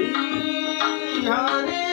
हरी हरी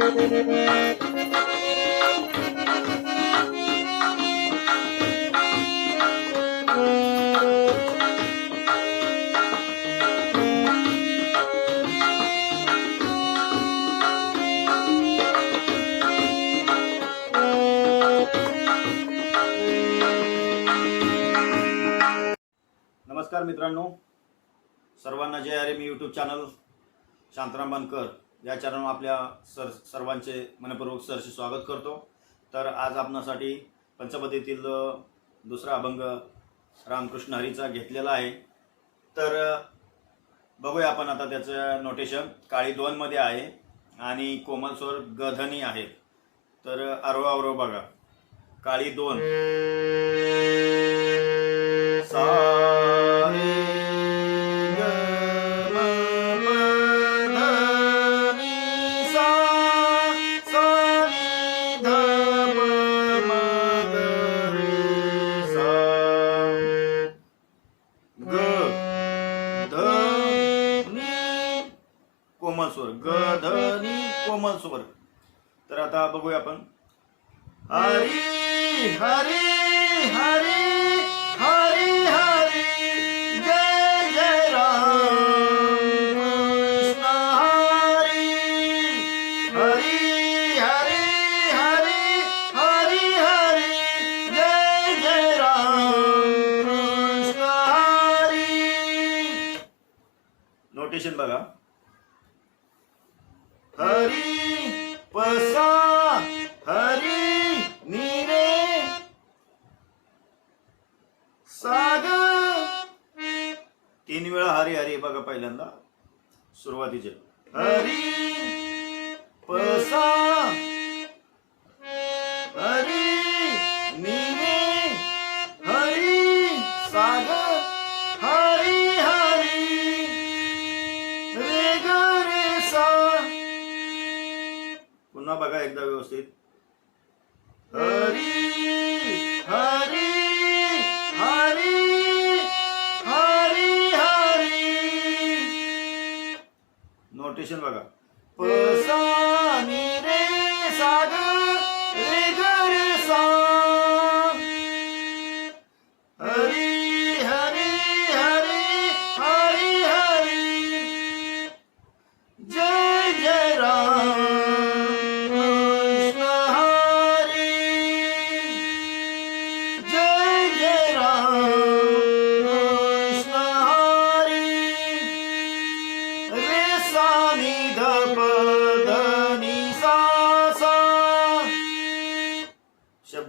नमस्कार मित्रांनो. सर्वांना जय आरे मी यूट्यूब चॅनल शांताराम बनकर. या चॅनलवर आपल्या सर सर्वांचे मनपूर्वक सरशी स्वागत करतो. तर आज आपणासाठी पंचपतीतील दुसरा अभंग रामकृष्ण हरीचा घेतलेला आहे. तर बघूया आपण आता त्याचं नोटेशन काळी दोनमध्ये आहे आणि कोमल स्वर गधनी आहे. तर आरोह आरो बघा. काळी दोन. सा स्वर तर आता बघूया आपण. हरी हरी हरी हरी हरी जय जय राम. कृष्ण हरी हरी हरी हरी हरी हरी जय जय राम. कृष्ण हरी. नोटेशन बघा.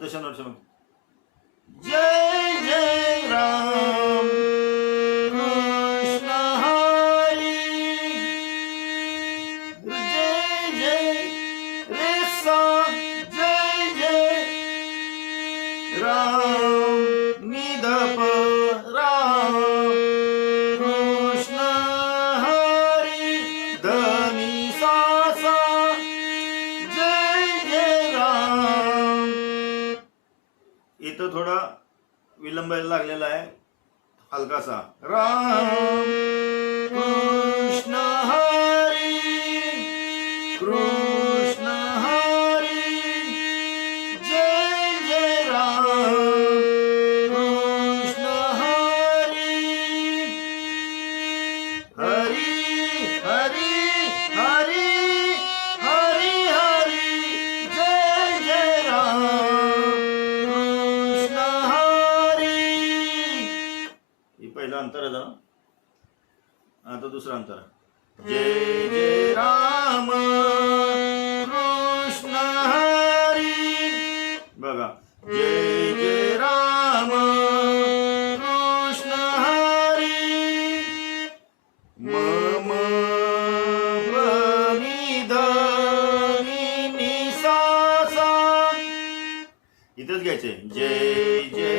దశ నడుచు జై इथं थोडा विलंब लागलेला आहे हलकासा. राम अंतर अंतरा जरा. आता दुसरा अंतर जय जय राम कृष्ण हरी. बघा. जय जय राम कृष्ण हरी. मम निधनी निसा इथंच घ्यायचे. जय जय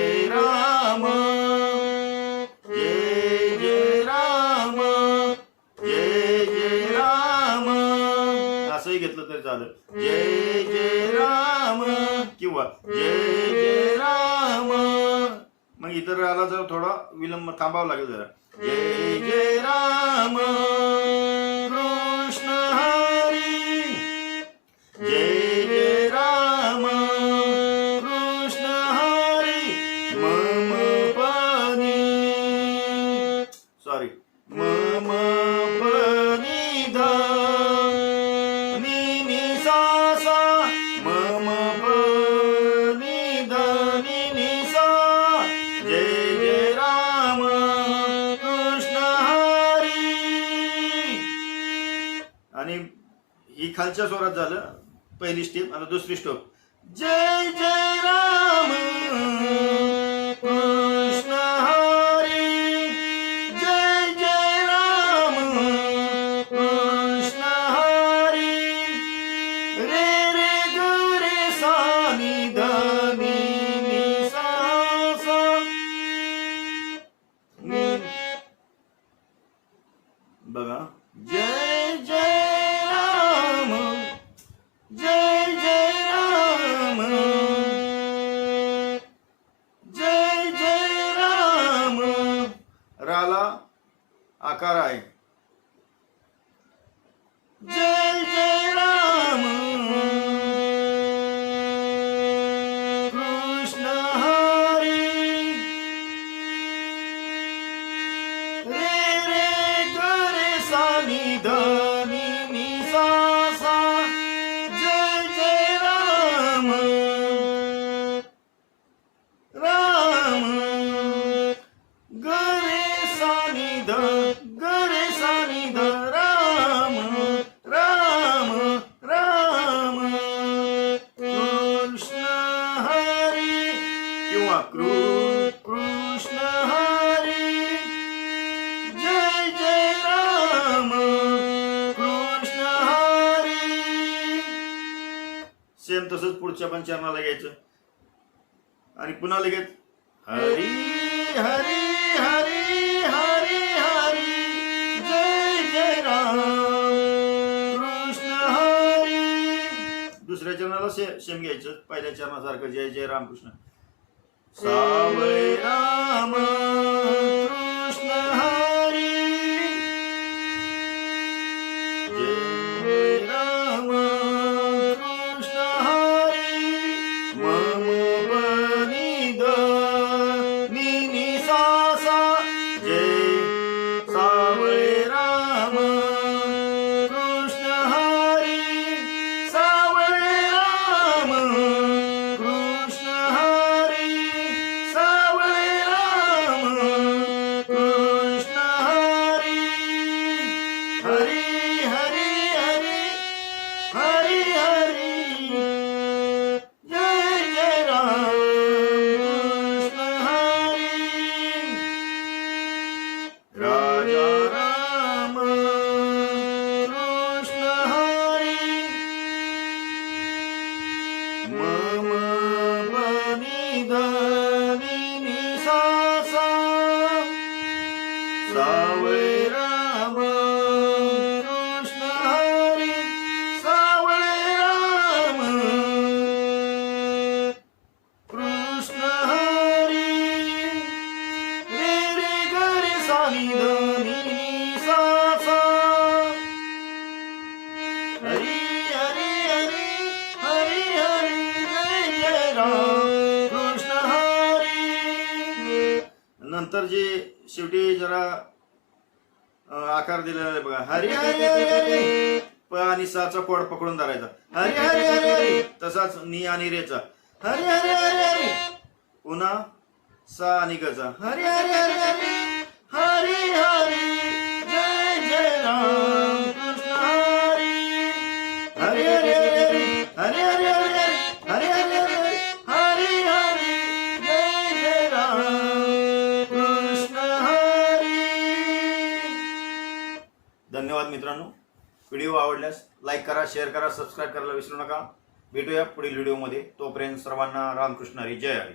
包我拉进 खालच्या स्वरात झालं. पहिली स्टेप आता दुसरी स्टोप जय जय राम. Ah, Caralho. नामचरणाला घ्यायचं. आणि पुन्हा लगेच हरी हरी हरी हरी हरी जय जय राम. कृष्ण हरी. दुसऱ्या चरणाला से सेम घ्यायचं. पहिल्या चरणासारखं जय जय रामकृष्ण सावळे राम. कृष्ण हरी. जरा आकार दिलेला आहे बघा हरी हरी हरी हरी प आणि साचा कोड पकडून धरायचा हरी हरी हरी हरी तसाच नी आणि रेचा हरी हरी हरी हरी पुन्हा सा आणि गचा हरी हरी हरी हरी हरी हरी जय जय राम व्हिडिओ आवडल्यास लाईक करा शेअर करा सबस्क्राईब करायला विसरू नका. भेटूया पुढील व्हिडिओमध्ये. तोपर्यंत सर्वांना रामकृष्ण हरी. जय हरी.